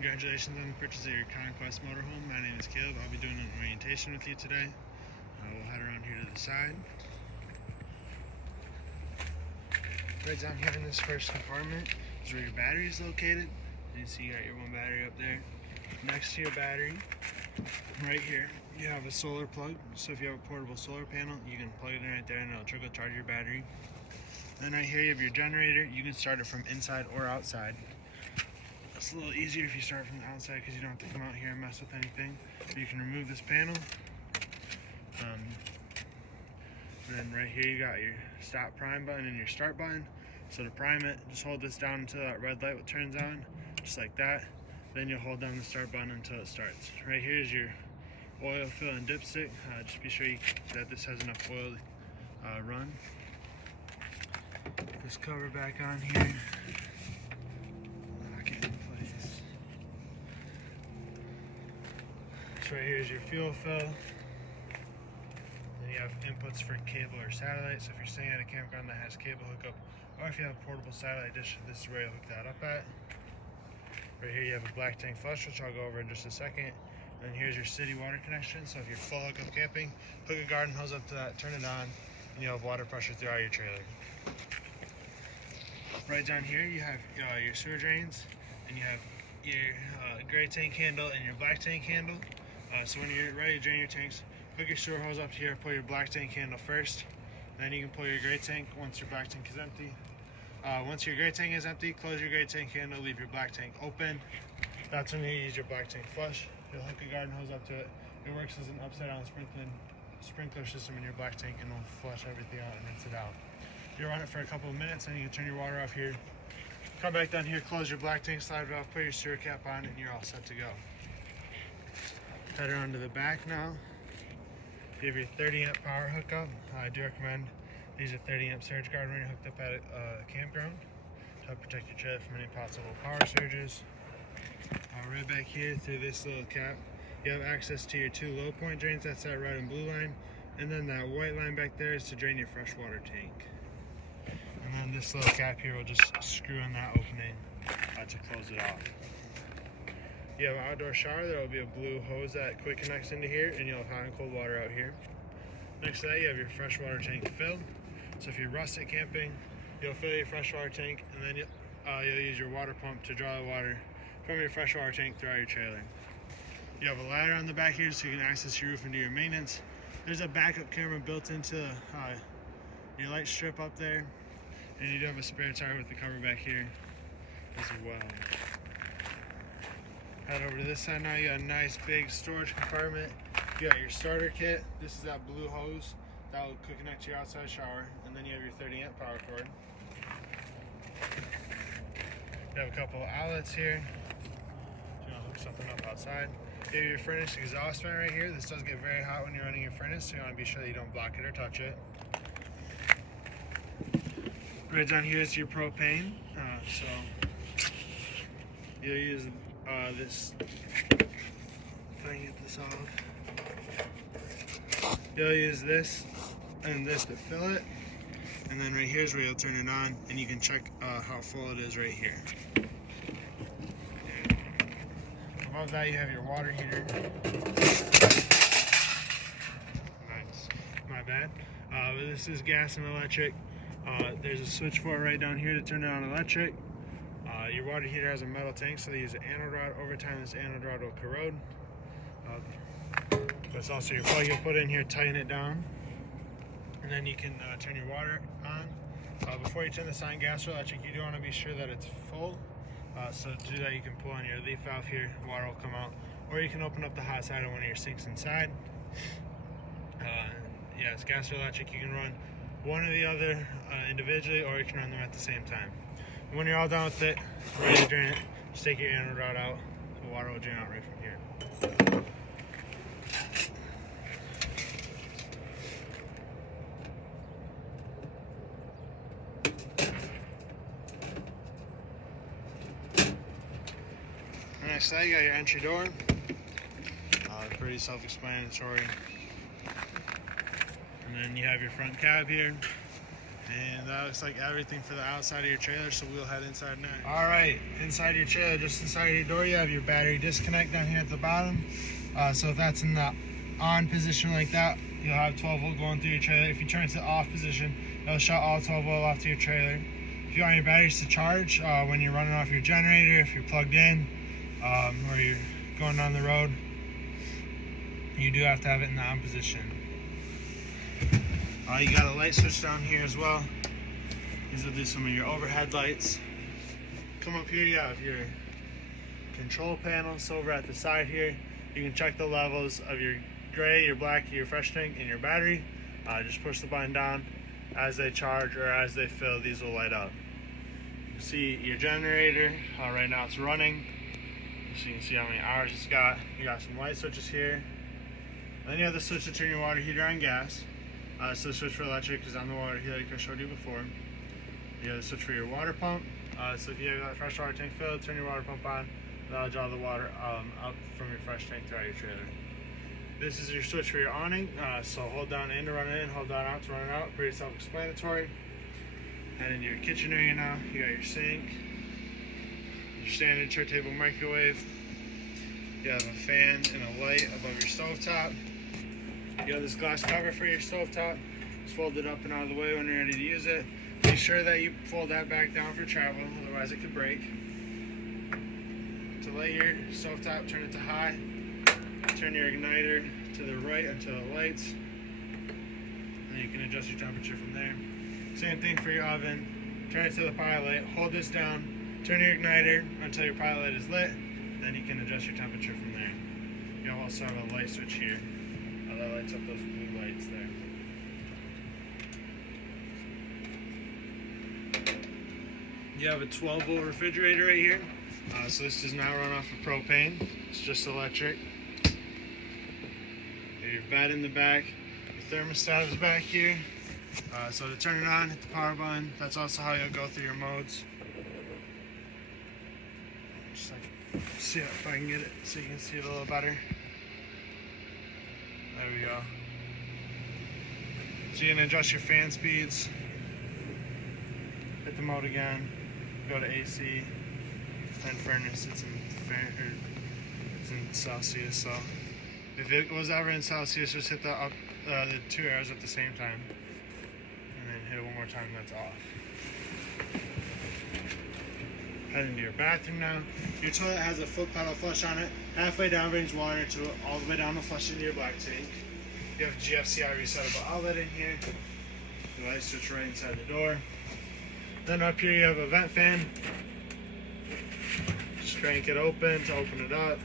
Congratulations on the purchase of your Conquest motorhome. My name is Caleb. I'll be doing an orientation with you today. We'll head around here to the side. Right down here in this first compartment is where your battery is located. You see you got your one battery up there. Next to your battery, right here, you have a solar plug. So if you have a portable solar panel, you can plug it in right there and it'll trickle charge your battery. Then right here you have your generator. You can start it from inside or outside. It's a little easier if you start from the outside because you don't have to come out here and mess with anything. So you can remove this panel. Then right here you got your stop prime button and your start button. So to prime it, just hold this down until that red light turns on, just like that. Then you'll hold down the start button until it starts. Right here is your oil fill and dipstick. Just be sure that this has enough oil to run. Put this cover back on here. Lock it in place. So right here is your fuel fill. You have inputs for cable or satellite, so if you're staying at a campground that has cable hookup, or if you have a portable satellite dish, this is where you'll hook that up at. Right here you have a black tank flush, which I'll go over in just a second. And then here's your city water connection, so if you're full hookup camping, hook a garden hose up to that, turn it on, and you'll have water pressure throughout your trailer. Right down here you have your sewer drains, and you have your gray tank handle and your black tank handle. So when you're ready to drain your tanks, hook your sewer hose up here, pull your black tank handle first, then you can pull your gray tank once your black tank is empty. Once your gray tank is empty, close your gray tank handle, leave your black tank open. That's when you use your black tank flush. You'll hook a garden hose up to it. It works as an upside down sprinkler system in your black tank and will flush everything out and rinse it out. You run it for a couple of minutes and you can turn your water off here. Come back down here, close your black tank slide valve, put your sewer cap on, and you're all set to go. Head around to the back now. You have your 30 amp power hookup. I do recommend these are 30 amp surge guard when you're hooked up at a campground to help protect your trailer from any possible power surges. Right back here through this little cap, you have access to your two low point drains. That's that red and blue line, and then that white line back there is to drain your freshwater tank. And then this little cap here will just screw in that opening to close it off. You have an outdoor shower. There will be a blue hose that quick connects into here, and you'll have hot and cold water out here. Next to that, you have your freshwater tank fill. So if you're rustic camping, you'll fill your freshwater tank, and then you'll use your water pump to draw the water from your freshwater tank throughout your trailer. You have a ladder on the back here so you can access your roof and do your maintenance. There's a backup camera built into your light strip up there, and you do have a spare tire with the cover back here as well. Head over to this side now. You got a nice big storage compartment. You got your starter kit. This is that blue hose that will connect to your outside shower, and then you have your 30 amp power cord. You have a couple of outlets here. So you want to hook something up outside. You have your furnace exhaust vent right here. This does get very hot when you're running your furnace, so you want to be sure that you don't block it or touch it. Right down here is your propane. So you'll use this, if I can get this off, you'll use this and this to fill it, and then right here is where you'll turn it on, and you can check how full it is right here. Above that you have your water heater. Nice, my bad. This is gas and electric. There's a switch for it right down here to turn it on electric. Your water heater has a metal tank, so they use an anode rod. Over time, this anode rod will corrode. That's also your plug. You'll put it in here, tighten it down, and then you can turn your water on. Before you turn this on, gas or electric, you do want to be sure that it's full. So to do that, you can pull on your leaf valve here. Water will come out, or you can open up the hot side of one of your sinks inside. Yeah, it's gas or electric. You can run one or the other individually, or you can run them at the same time. When you're all done with it, ready to drain it, just take your anode rod out. The water will drain out right from here. Next to that, you got your entry door. Pretty self-explanatory. And then you have your front cab here. And that looks like everything for the outside of your trailer, so we'll head inside now. All right, inside your trailer, just inside your door, you have your battery disconnect down here at the bottom. So if that's in the on position like that, you'll have 12 volt going through your trailer. If you turn it to the off position, it'll shut all 12 volt off to your trailer. If you want your batteries to charge when you're running off your generator, if you're plugged in, or you're going down the road, you do have to have it in the on position. You got a light switch down here as well. These will do some of your overhead lights. Come up here, you have your control panels over at the side here. You can check the levels of your gray, your black, your fresh tank, and your battery. Just push the button down. As they charge or as they fill, these will light up. You can see your generator, right now it's running. So you can see how many hours it's got. You got some light switches here. And then you have the switch to turn your water heater on gas. So the switch for electric is on the water heater like I showed you before. You have the switch for your water pump. So if you have that fresh water tank filled, turn your water pump on. That'll draw the water up from your fresh tank throughout your trailer. This is your switch for your awning. So hold down in to run it in, hold down out to run it out. Pretty self-explanatory. Head into your kitchen area now. You got your sink, your standard turntable microwave. You have a fan and a light above your stovetop. You have this glass cover for your stovetop. Just fold it up and out of the way when you're ready to use it. Be sure that you fold that back down for travel, otherwise it could break. To light your stovetop, turn it to high. Turn your igniter to the right until it lights. And you can adjust your temperature from there. Same thing for your oven. Turn it to the pilot light. Hold this down. Turn your igniter until your pilot light is lit. Then you can adjust your temperature from there. You'll also have a light switch here. That lights up those blue lights there. You have a 12 volt refrigerator right here. So this does not run off of propane. It's just electric. Your bed in the back. Your thermostat is back here. So to turn it on, hit the power button. That's also how you'll go through your modes. Just like, see if I can get it so you can see it a little better. There we go. So you can adjust your fan speeds. Hit the mode again. Go to AC. And furnace. It's in Celsius. So if it was ever in Celsius, just hit the 2 arrows at the same time, and then hit it one more time. That's off. Head into your bathroom now. Your toilet has a foot pedal flush on it. Halfway down brings water into it, all the way down to flush into your black tank. You have a GFCI resettable outlet in here. The light switch right inside the door. Then up here you have a vent fan. Just crank it open to open it up.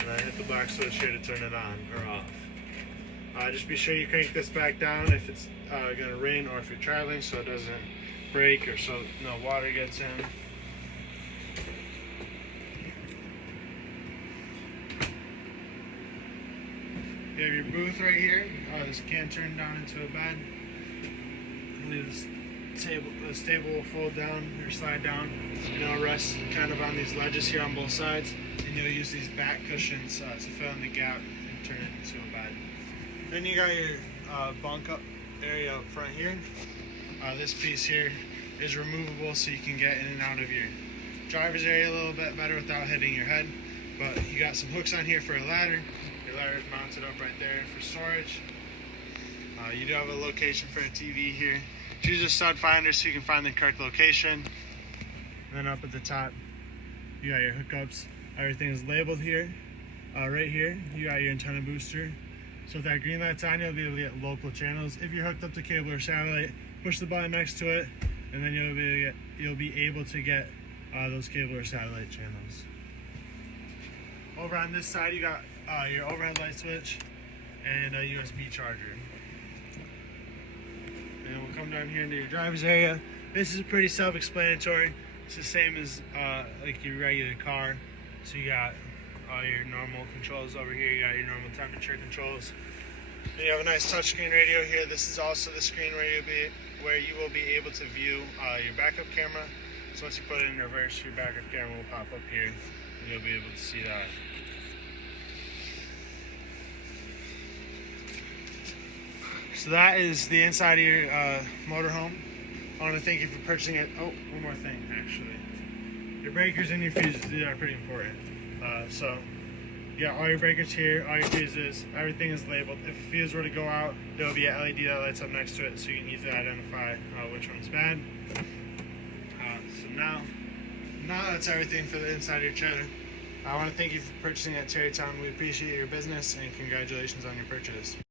And then hit the black switch here to turn it on or off. Just be sure you crank this back down if it's going to rain or if you're traveling, so it doesn't break or so no water gets in. You have your booth right here. This can turn down into a bed. I believe this table will fold down or slide down, and it'll rest kind of on these ledges here on both sides. And you'll use these back cushions to fill in the gap and turn it into a bed. Then you got your bunk up area up front here. This piece here is removable, so you can get in and out of your driver's area a little bit better without hitting your head. But you got some hooks on here for a ladder. Your ladder is mounted up right there for storage. You do have a location for a TV here. Choose a stud finder so you can find the correct location. And then up at the top, you got your hookups. Everything is labeled here. Right here, you got your antenna booster. So if that green light's on, you'll be able to get local channels. If you're hooked up to cable or satellite, push the button next to it, and then you'll be able to get those cable or satellite channels. Over on this side, you got your overhead light switch and a USB charger. And we'll come down here into your driver's area. This is pretty self-explanatory. It's the same as like your regular car. So you got all your normal controls over here. You got your normal temperature controls. And you have a nice touchscreen radio here. This is also the screen where you will be able to view your backup camera. So once you put it in reverse, your backup camera will pop up here, and you'll be able to see that. So that is the inside of your motorhome. I want to thank you for purchasing it. Oh, one more thing, actually. Your breakers and your fuses, these are pretty important. So, you got all your breakers here, all your fuses, everything is labeled. If a fuse were to go out, there will be an LED that lights up next to it, so you can easily identify which one's bad. So now that's everything for the inside of your trailer. I want to thank you for purchasing at Terrytown. We appreciate your business and congratulations on your purchase.